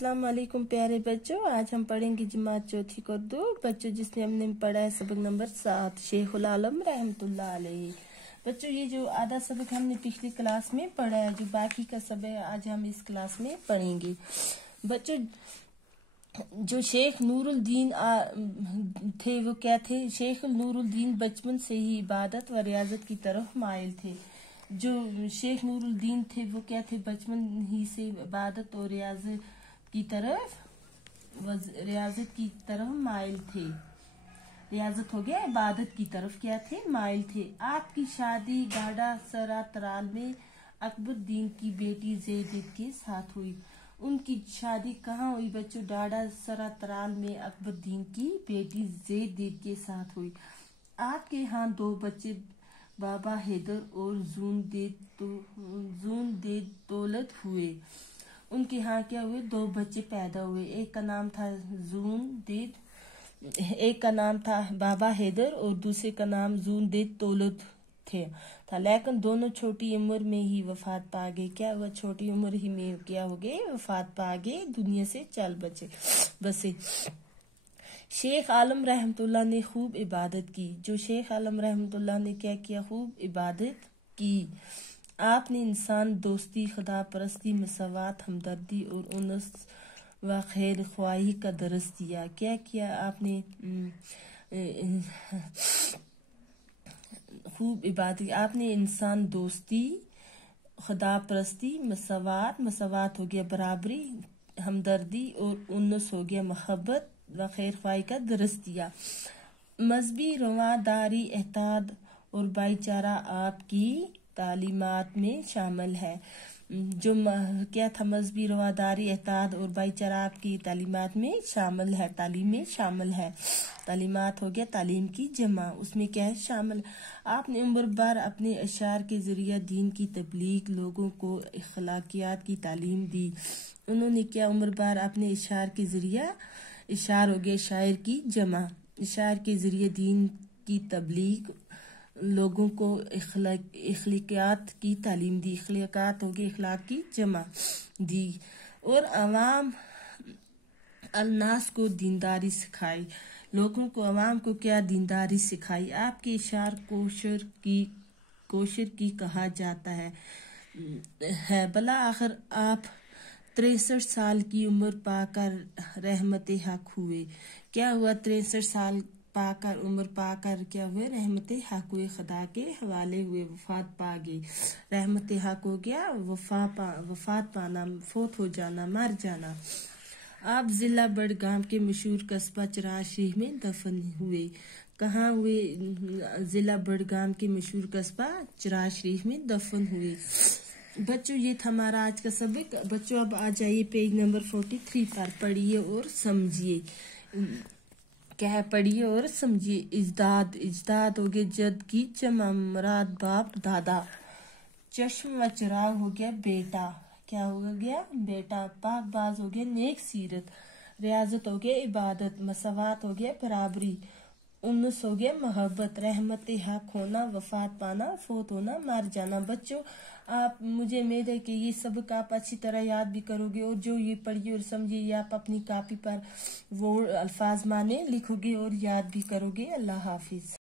अस्सलाम वालेकुम प्यारे बच्चों। आज हम पढ़ेंगे जमात चौथी को उर्दू बच्चों, जिसमें हमने पढ़ा है सबक नंबर 7 शेखुल आलम रहमतुल्लाह अलैह। बच्चों, ये जो आधा सबक हमने पिछली क्लास में पढ़ा है, जो बाकी का सबक आज हम इस क्लास में पढ़ेंगे। बच्चों, जो शेख नूरुद्दीन थे वो क्या थे? शेख नूरुद्दीन बचपन से ही इबादत व रियाजत की तरफ माइल थे। जो शेख नूरुद्दीन थे वो क्या थे? बचपन ही से इबादत और रियाजत की तरफ माइल थे। रियाजत हो गया, इबादत की तरफ क्या थे? माइल थे। आपकी शादी गाड़ा सरा तराल में अकबरुद्दीन की बेटी ज़ैद के साथ हुई। उनकी शादी कहाँ हुई बच्चों? डाडा सरा तराल में अकबरुद्दीन की बेटी ज़ैद के साथ हुई। आपके यहाँ 2 बच्चे बाबा हैदर और जून दे दौलत हुए। उनके यहाँ क्या हुए? 2 बच्चे पैदा हुए। एक का नाम था बाबा हैदर और दूसरे का नाम जून दे दौलत था। लेकिन दोनों छोटी उम्र में ही वफात पा गए। क्या हुआ? छोटी उम्र ही में क्या हो गए? वफात पा गए, दुनिया से चल बसे। शेख आलम रहमतुल्लाह ने खूब इबादत की। जो शेख आलम रहमतुल्लाह ने क्या किया? खूब इबादत की। आपने इंसान दोस्ती, खुदा परस्ती, मसवात, हमदर्दी और उनस व खैर ख्वाही का दरस दिया। क्या किया आपने? खूब इबादत। आपने इंसान दोस्ती, खुदा परस्ती, मसवात हो गया बराबरी, हमदर्दी और उनस हो गया मोहब्बत व खैर ख्वाही का दरस दिया। मजहबी रवादारी, एहतियात और भाईचारा आपकी तालीमात में शामिल है। जो क्या था? मजहबी रवादारी, एहतियात और भाईचारा आपकी तालीमात में शामिल है, तालीम में शामिल है। तालीमात हो गया तालीम की जमा, उसमें क्या है? शामिल। आपने उम्र भर अपने अशार के जरिए दीन की तबलीग, लोगों को अखलाकियात की तालीम दी। उन्होंने क्या? उम्र भर अपने अशार के जरिए, इशार हो गया शायर की जमा, इशार के जरिए दीन की तबलीग, लोगों को अखलाकियात की तालीम दी। अखलाकियात हो गई अखलाक की जमा दी। और अवाम अन्नास को दीनदारी सिखाई। लोगों को, अवाम को क्या? दीनदारी सिखाई। आपके इशार कोशर की कहा जाता है। भला आखिर आप 63 साल की उम्र पाकर रहमत हक हुए। क्या हुआ? 63 साल पाकर, उम्र पाकर क्या हुए? रहमत हक हुए, खुदा के हवाले हुए, वफात पा गए। रहमत हक हो गया वफात पाना, फोत हो जाना, मर जाना। आप जिला बड़गाम के मशहूर कस्बा चिराग शरीफ में दफन हुए। कहाँ हुए? जिला बड़गाम के मशहूर कस्बा चिराग शरीफ में दफन हुए। बच्चों, ये था हमारा आज का सबक। बच्चों, अब आ जाइए पेज नंबर 43 पर। पढ़िए और समझिए। क्या है? पढ़िए और समझिए। इजदाद हो गया जद की जमा, मुराद बाप दादा। चश्म व चिराग हो गया बेटा। क्या हो गया? बेटा। पाक बाज हो गया नेक सीरत। रियाजत हो गया इबादत। मसवात हो गया बराबरी। उन्नस हो गया मोहब्बत। रहमत हक होना, वफात पाना, फोत होना, मर जाना। बच्चों, आप, मुझे उम्मीद है कि ये सबक आप अच्छी तरह याद भी करोगे, और जो ये पढ़िए और समझिए ये आप अपनी कॉपी पर वो अल्फाज माने लिखोगे और याद भी करोगे। अल्लाह हाफिज।